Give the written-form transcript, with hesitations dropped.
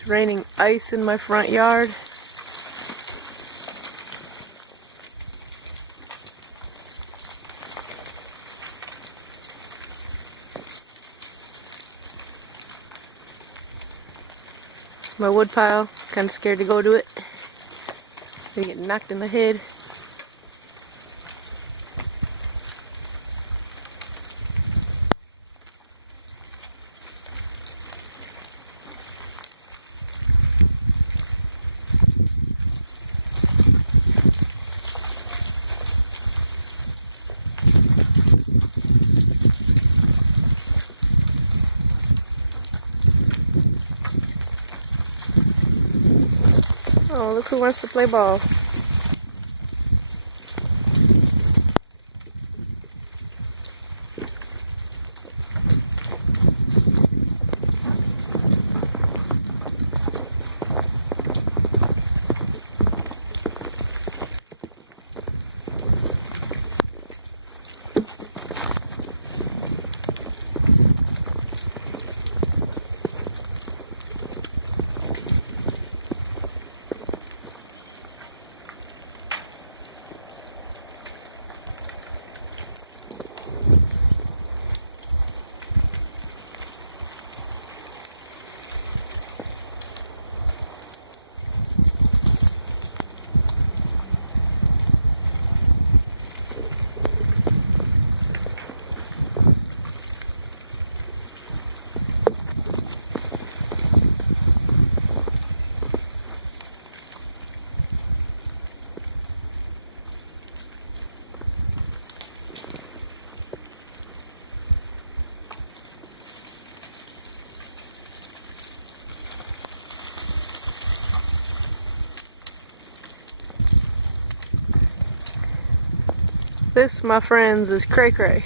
It's raining ice in my front yard. My wood pile, kind of scared to go to it. Gonna get knocked in the head. Oh, look who wants to play ball. This, my friends, is cray cray.